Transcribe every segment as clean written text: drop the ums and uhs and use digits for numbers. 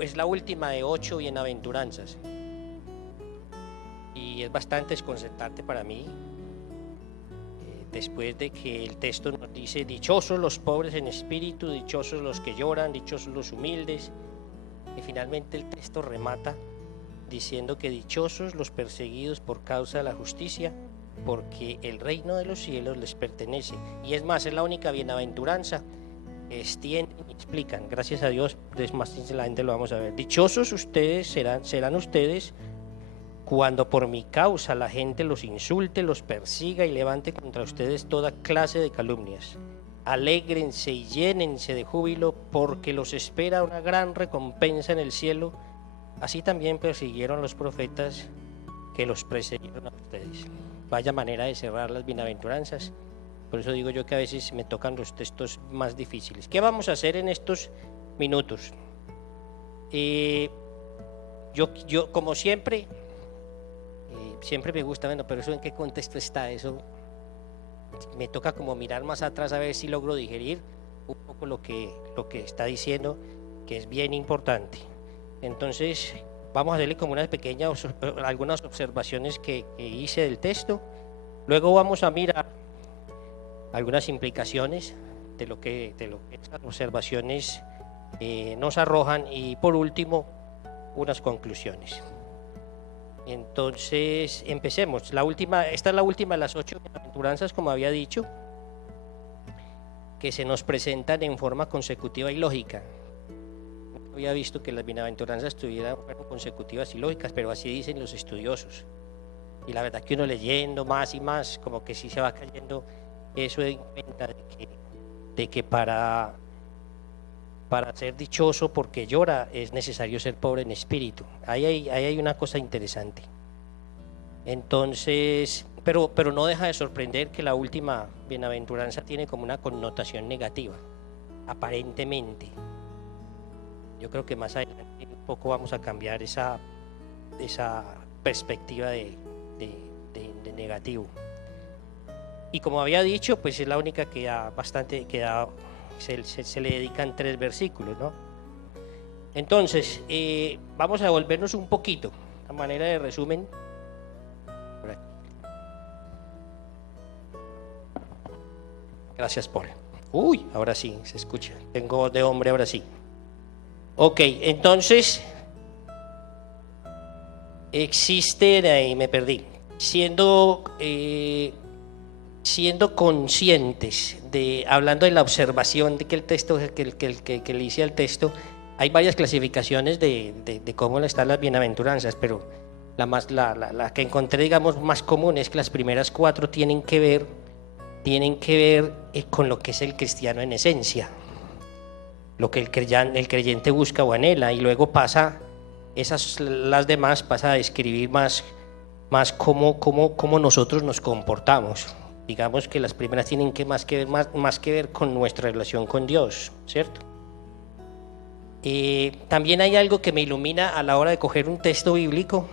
es la última de 8 bienaventuranzas. Y es bastante desconcertante para mí, después de que el texto nos dice: dichosos los pobres en espíritu, dichosos los que lloran, dichosos los humildes. Y finalmente el texto remata diciendo que dichosos los perseguidos por causa de la justicia, porque el reino de los cielos les pertenece. Y es más, es la única bienaventuranza. Extienden y explican, gracias a Dios, más sinceramente lo vamos a ver. Dichosos ustedes serán ustedes cuando por mi causa la gente los insulte, los persiga y levante contra ustedes toda clase de calumnias. Alégrense y llénense de júbilo, porque los espera una gran recompensa en el cielo. Así también persiguieron los profetas que los precedieron a ustedes. Vaya manera de cerrar las bienaventuranzas. Por eso digo yo que a veces me tocan los textos más difíciles. ¿Qué vamos a hacer en estos minutos? Yo como siempre, siempre me gusta, bueno, pero eso en qué contexto está, eso me toca como mirar más atrás a ver si logro digerir un poco lo que está diciendo, que es bien importante. Entonces vamos a hacerle como algunas observaciones que hice del texto. Luego vamos a mirar algunas implicaciones de lo que estas observaciones nos arrojan, y por último unas conclusiones. Entonces empecemos. Esta es la última de las 8 bienaventuranzas, como había dicho, que se nos presentan en forma consecutiva y lógica. No había visto que las bienaventuranzas fueron consecutivas y lógicas, pero así dicen los estudiosos. Y la verdad que uno leyendo más y más, como que sí se va cayendo eso en cuenta de que para ser dichoso porque llora es necesario ser pobre en espíritu. Ahí hay una cosa interesante. Entonces, pero no deja de sorprender que la última bienaventuranza tiene como una connotación negativa, aparentemente. Yo creo que más adelante un poco vamos a cambiar esa perspectiva de negativo. Y como había dicho, pues es la única que se le dedican 3 versículos, ¿no? Entonces, vamos a devolvernos un poquito, a manera de resumen. Gracias, Paul. Uy, ahora sí, se escucha. Tengo voz de hombre, ahora sí. Ok, entonces, ahí me perdí. Siendo conscientes hablando de la observación de que el texto que le hice al texto, hay varias clasificaciones de cómo están las bienaventuranzas, pero la que encontré, digamos, más común es que las primeras 4 tienen que ver con lo que es el cristiano en esencia, lo que el creyente busca o anhela, y luego las demás pasa a describir más cómo nosotros nos comportamos. Digamos que las primeras tienen más que ver con nuestra relación con Dios, ¿cierto? También hay algo que me ilumina a la hora de coger un texto bíblico,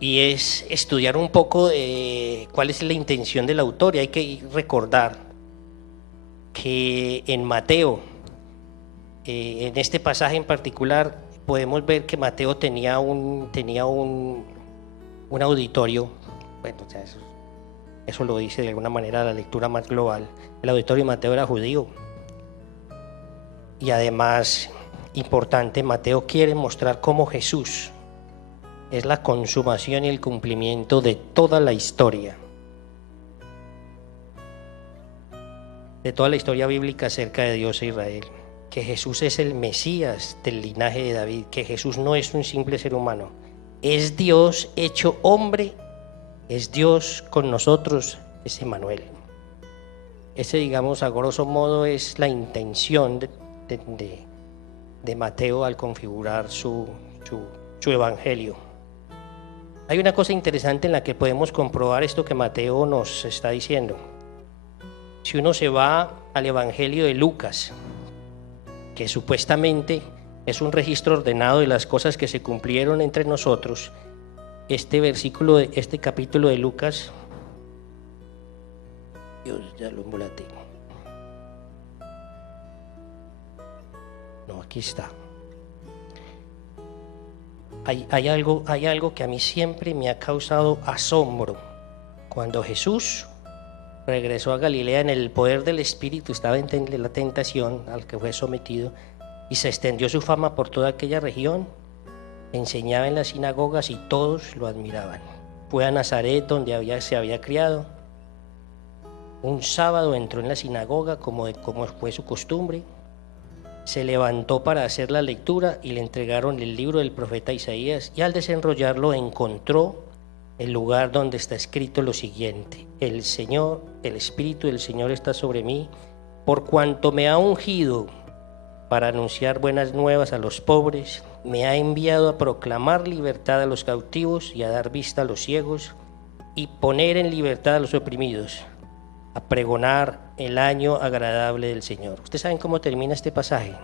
y es estudiar un poco cuál es la intención del autor. Y hay que recordar que en Mateo, en este pasaje en particular, podemos ver que Mateo tenía un auditorio. Bueno, o sea, eso lo dice de alguna manera la lectura más global. El auditorio de Mateo era judío. Y además, importante, Mateo quiere mostrar cómo Jesús es la consumación y el cumplimiento de toda la historia. De toda la historia bíblica acerca de Dios e Israel. Que Jesús es el Mesías del linaje de David. Que Jesús no es un simple ser humano. Es Dios hecho hombre. Es Dios con nosotros, es Emmanuel. Ese, digamos, a grosso modo es la intención de Mateo al configurar su evangelio. Hay una cosa interesante en la que podemos comprobar esto que Mateo nos está diciendo. Si uno se va al evangelio de Lucas, que supuestamente es un registro ordenado de las cosas que se cumplieron entre nosotros, este capítulo de Lucas, Dios, ya lo embolaté. No, aquí está. hay algo que a mí siempre me ha causado asombro. Cuando Jesús regresó a Galilea en el poder del Espíritu, estaba en la tentación al que fue sometido, y se extendió su fama por toda aquella región, enseñaba en las sinagogas y todos lo admiraban. Fue a Nazaret, donde se había criado. Un sábado entró en la sinagoga como fue su costumbre, se levantó para hacer la lectura y le entregaron el libro del profeta Isaías, y al desenrollarlo encontró el lugar donde está escrito lo siguiente: el Espíritu del Señor está sobre mí, por cuanto me ha ungido para anunciar buenas nuevas a los pobres, me ha enviado a proclamar libertad a los cautivos y a dar vista a los ciegos, y poner en libertad a los oprimidos, a pregonar el año agradable del Señor. Ustedes saben cómo termina este pasaje.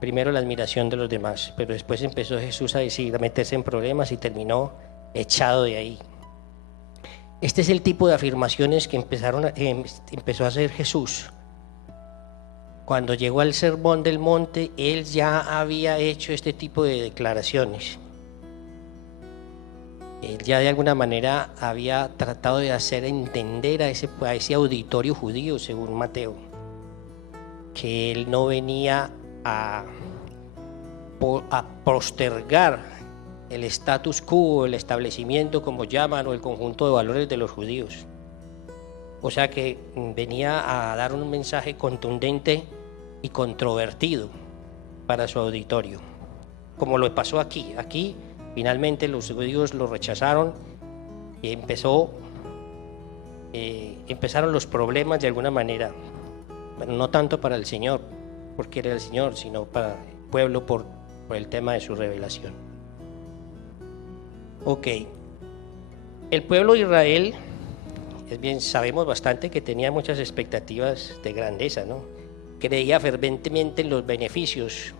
Primero la admiración de los demás, pero después empezó Jesús a meterse en problemas y terminó echado de ahí. Este es el tipo de afirmaciones que empezó a hacer Jesús. Cuando llegó al Sermón del Monte, él ya había hecho este tipo de declaraciones. Él ya de alguna manera había tratado de hacer entender a ese auditorio judío, según Mateo, que él no venía a postergar el status quo, el establecimiento, como llaman, o el conjunto de valores de los judíos. O sea que venía a dar un mensaje contundente y controvertido para su auditorio, como lo pasó aquí. Aquí finalmente los judíos lo rechazaron y empezaron los problemas de alguna manera. Bueno, no tanto para el Señor, porque era el Señor, sino para el pueblo por el tema de su revelación. Ok, el pueblo de Israel, es bien, sabemos bastante que tenía muchas expectativas de grandeza, ¿no? Creía ferventemente en los beneficios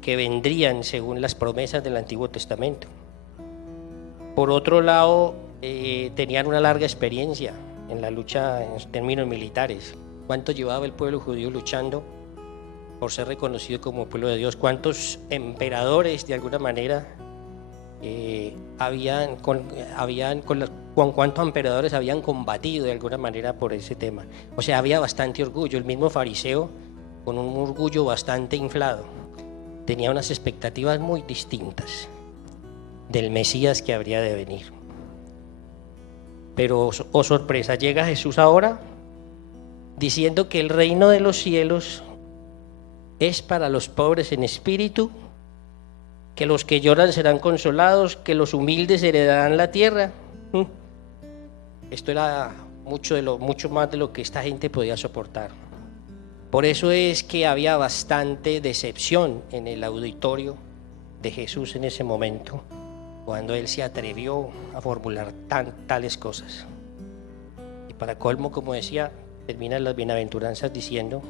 que vendrían según las promesas del Antiguo Testamento. Por otro lado, tenían una larga experiencia en la lucha en términos militares. ¿Cuánto llevaba el pueblo judío luchando por ser reconocido como pueblo de Dios? ¿Cuántos emperadores de alguna manera con cuántos emperadores habían combatido de alguna manera por ese tema? O sea, había bastante orgullo. El mismo fariseo, con un orgullo bastante inflado, tenía unas expectativas muy distintas del Mesías que habría de venir. Pero, oh sorpresa, llega Jesús ahora diciendo que el reino de los cielos es para los pobres en espíritu, que los que lloran serán consolados, que los humildes heredarán la tierra. Esto era mucho más de lo que esta gente podía soportar. Por eso es que había bastante decepción en el auditorio de Jesús en ese momento, cuando él se atrevió a formular tales cosas. Y para colmo, como decía, terminan las bienaventuranzas diciendo: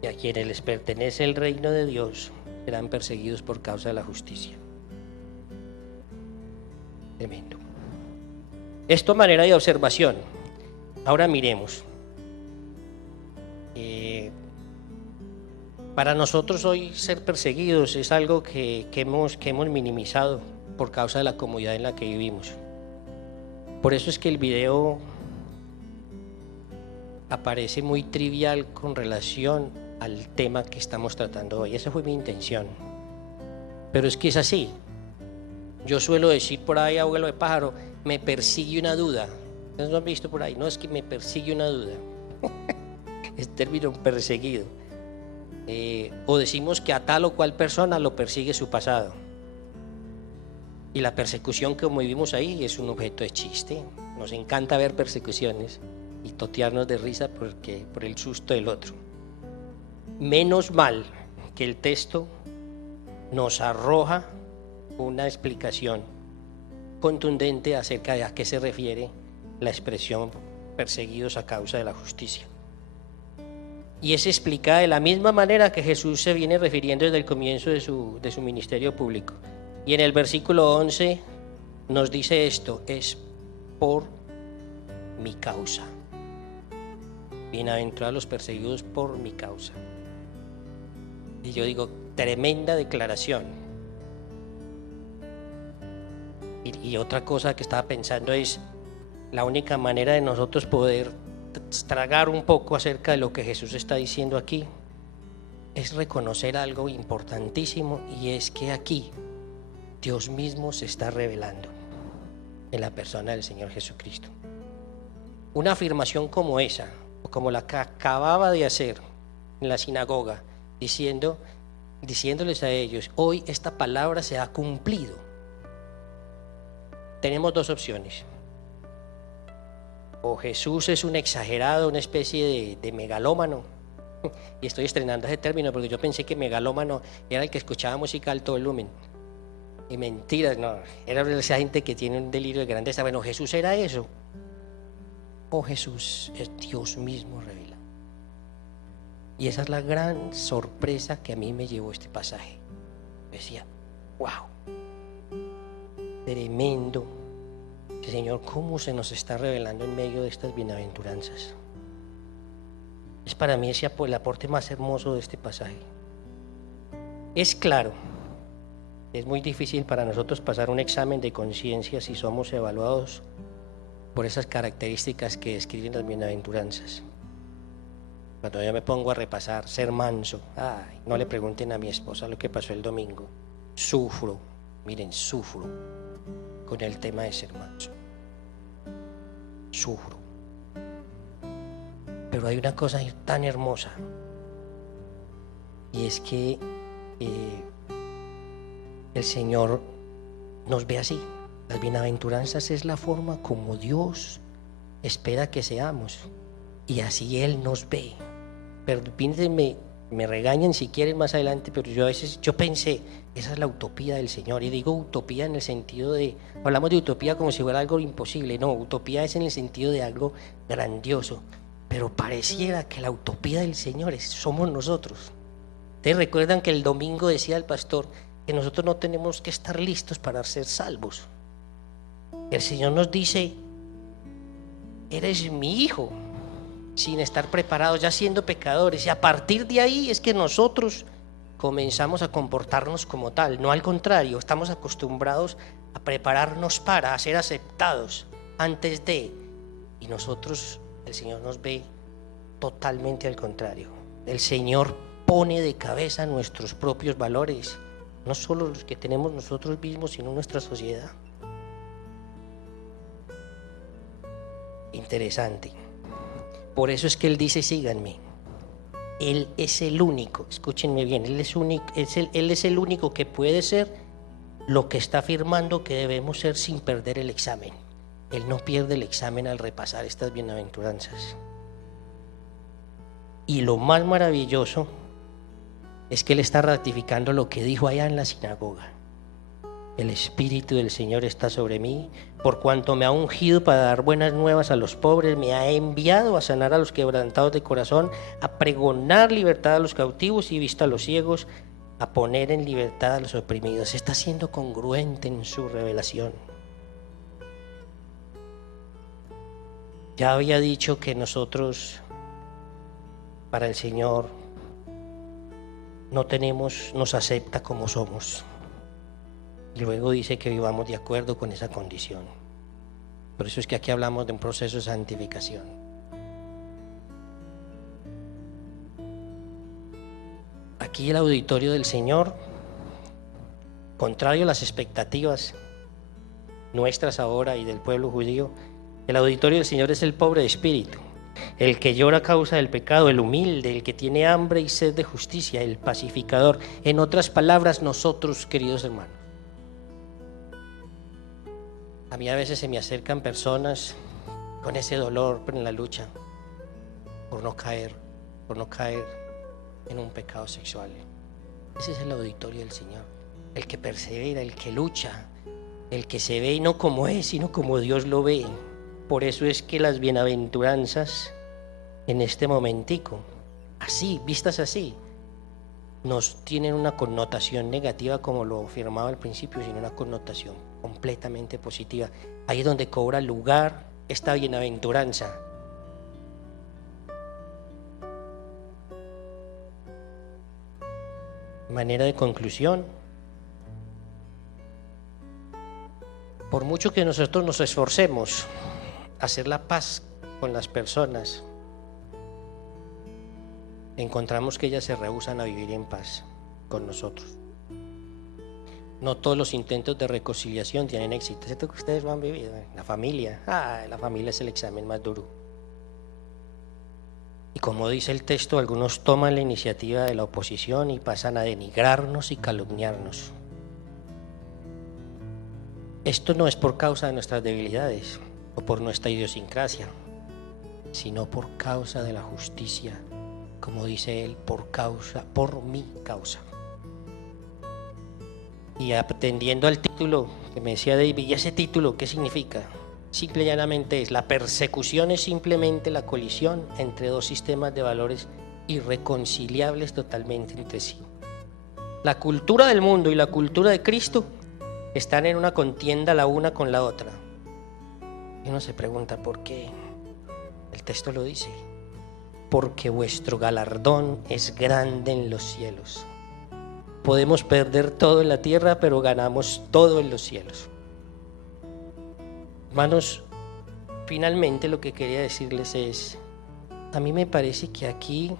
y a quienes les pertenece el reino de Dios serán perseguidos por causa de la justicia. Tremendo. Esto a manera de observación. Ahora miremos. Para nosotros hoy ser perseguidos es algo que hemos minimizado por causa de la comodidad en la que vivimos. Por eso es que el video aparece muy trivial con relación al tema que estamos tratando hoy. Esa fue mi intención. Pero es que es así. Yo suelo decir por ahí, abuelo de pájaro, me persigue una duda. ¿Ustedes lo han visto por ahí? No, es que me persigue una duda. Es término perseguido. O decimos que a tal o cual persona lo persigue su pasado. Y la persecución que vivimos ahí es un objeto de chiste. Nos encanta ver persecuciones y totearnos de risa por el susto del otro. Menos mal que el texto nos arroja una explicación contundente acerca de a qué se refiere la expresión perseguidos a causa de la justicia. Y es explicada de la misma manera que Jesús se viene refiriendo desde el comienzo de su ministerio público. Y en el versículo 11 nos dice esto: es por mi causa. Bienaventurados los perseguidos por mi causa. Y yo digo, tremenda declaración. Y otra cosa que estaba pensando es, la única manera de nosotros poder tragar un poco acerca de lo que Jesús está diciendo aquí es reconocer algo importantísimo, y es que aquí Dios mismo se está revelando en la persona del Señor Jesucristo. Una afirmación como esa, o como la que acababa de hacer en la sinagoga, diciéndoles a ellos, hoy esta palabra se ha cumplido. Tenemos dos opciones: o Jesús es un exagerado, una especie de megalómano, y estoy estrenando ese término porque yo pensé que megalómano era el que escuchaba música a alto volumen, y mentiras, no, era esa gente que tiene un delirio de grandeza. Bueno, Jesús era eso, o Jesús es Dios mismo revelado. Y esa es la gran sorpresa que a mí me llevó este pasaje. Decía, wow, tremendo, Señor, cómo se nos está revelando en medio de estas bienaventuranzas. Es para mí ese el aporte más hermoso de este pasaje. Es claro, es muy difícil para nosotros pasar un examen de conciencia si somos evaluados por esas características que describen las bienaventuranzas. Cuando yo me pongo a repasar, ser manso, no le pregunten a mi esposa lo que pasó el domingo. Sufro, miren, sufro con el tema de ser manso. Sufro. Pero hay una cosa tan hermosa, y es que el Señor nos ve así. Las bienaventuranzas es la forma como Dios espera que seamos, y así Él nos ve. Permítanme, me regañen si quieren más adelante, pero yo pensé, esa es la utopía del Señor. Y digo utopía en el sentido de, hablamos de utopía como si fuera algo imposible. No, utopía es en el sentido de algo grandioso. Pero pareciera que la utopía del Señor somos nosotros. Ustedes recuerdan que el domingo decía el pastor que nosotros no tenemos que estar listos para ser salvos. El Señor nos dice, eres mi hijo, sin estar preparados, ya siendo pecadores. Y a partir de ahí es que nosotros comenzamos a comportarnos como tal. No al contrario, estamos acostumbrados a prepararnos para ser aceptados antes de. Y nosotros, el Señor nos ve totalmente al contrario. El Señor pone de cabeza nuestros propios valores, no solo los que tenemos nosotros mismos, sino nuestra sociedad. Interesante. Por eso es que Él dice, síganme. Él es el único, escúchenme bien, Él es el único que puede ser lo que está afirmando que debemos ser sin perder el examen. Él no pierde el examen al repasar estas bienaventuranzas. Y lo más maravilloso es que Él está ratificando lo que dijo allá en la sinagoga. El Espíritu del Señor está sobre mí, por cuanto me ha ungido para dar buenas nuevas a los pobres, me ha enviado a sanar a los quebrantados de corazón, a pregonar libertad a los cautivos y vista a los ciegos, a poner en libertad a los oprimidos. Está siendo congruente en su revelación. Ya había dicho que nosotros, para el Señor, nos acepta como somos. Y luego dice que vivamos de acuerdo con esa condición. Por eso es que aquí hablamos de un proceso de santificación. Aquí el auditorio del Señor, contrario a las expectativas nuestras ahora y del pueblo judío, el auditorio del Señor es el pobre de espíritu, el que llora a causa del pecado, el humilde, el que tiene hambre y sed de justicia, el pacificador. En otras palabras, nosotros, queridos hermanos. A mí a veces se me acercan personas con ese dolor en la lucha por no caer en un pecado sexual. Ese es el auditorio del Señor, el que persevera, el que lucha, el que se ve y no como es, sino como Dios lo ve. Por eso es que las bienaventuranzas en este momentico, así, vistas así, nos tienen una connotación negativa como lo afirmaba al principio, sino una connotación completamente positiva. Ahí es donde cobra lugar esta bienaventuranza. Manera de conclusión: Por mucho que nosotros nos esforcemos a hacer la paz con las personas, encontramos que ellas se rehúsan a vivir en paz con nosotros. No todos los intentos de reconciliación tienen éxito. ¿Es esto que ustedes lo han vivido? La familia es el examen más duro. Y como dice el texto, algunos toman la iniciativa de la oposición y pasan a denigrarnos y calumniarnos. Esto no es por causa de nuestras debilidades o por nuestra idiosincrasia, sino por causa de la justicia, como dice él, por mi causa. Y atendiendo al título que me decía David, ¿y ese título qué significa? Simple y llanamente la persecución es simplemente la colisión entre dos sistemas de valores irreconciliables totalmente entre sí. La cultura del mundo y la cultura de Cristo están en una contienda la una con la otra. Y uno se pregunta ¿por qué? El texto lo dice: porque vuestro galardón es grande en los cielos. Podemos perder todo en la tierra, pero ganamos todo en los cielos. Hermanos, finalmente lo que quería decirles es, a mí me parece que aquí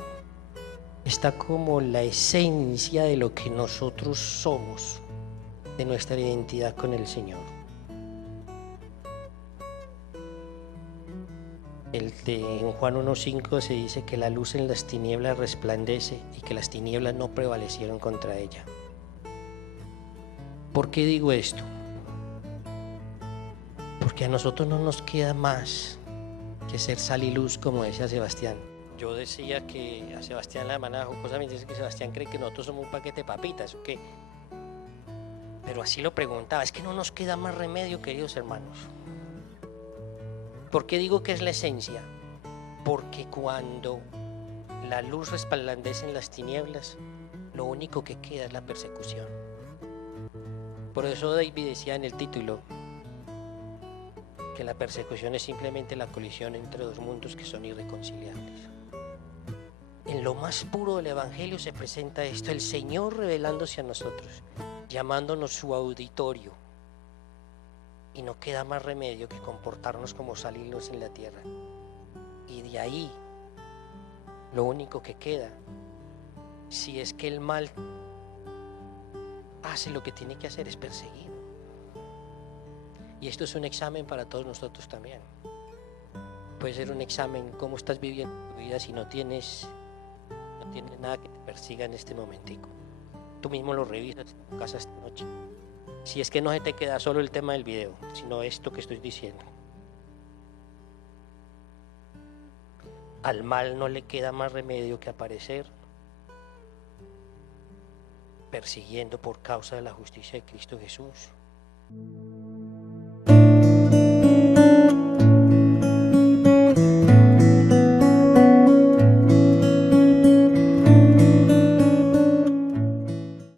está como la esencia de lo que nosotros somos, de nuestra identidad con el Señor. En Juan 1:5 se dice que la luz en las tinieblas resplandece y que las tinieblas no prevalecieron contra ella. ¿Por qué digo esto? Porque a nosotros no nos queda más que ser sal y luz, como decía Sebastián. Yo decía que a Sebastián la hermana jocosamente dice que Sebastián cree que nosotros somos un paquete de papitas, ¿o qué? Pero así lo preguntaba. Es que no nos queda más remedio, queridos hermanos. ¿Por qué digo que es la esencia? Porque cuando la luz resplandece en las tinieblas, lo único que queda es la persecución. Por eso David decía en el título que la persecución es simplemente la colisión entre dos mundos que son irreconciliables. En lo más puro del Evangelio se presenta esto: el Señor revelándose a nosotros, llamándonos su auditorio. Y no queda más remedio que comportarnos como sal y luz en la tierra. Y de ahí, lo único que queda, si es que el mal hace lo que tiene que hacer, es perseguir. Y esto es un examen para todos nosotros también. Puede ser un examen, cómo estás viviendo tu vida si no tienes nada que te persiga en este momentico. Tú mismo lo revisas en tu casa esta noche. Si es que no se te queda solo el tema del video, sino esto que estoy diciendo. Al mal no le queda más remedio que aparecer persiguiendo por causa de la justicia de Cristo Jesús.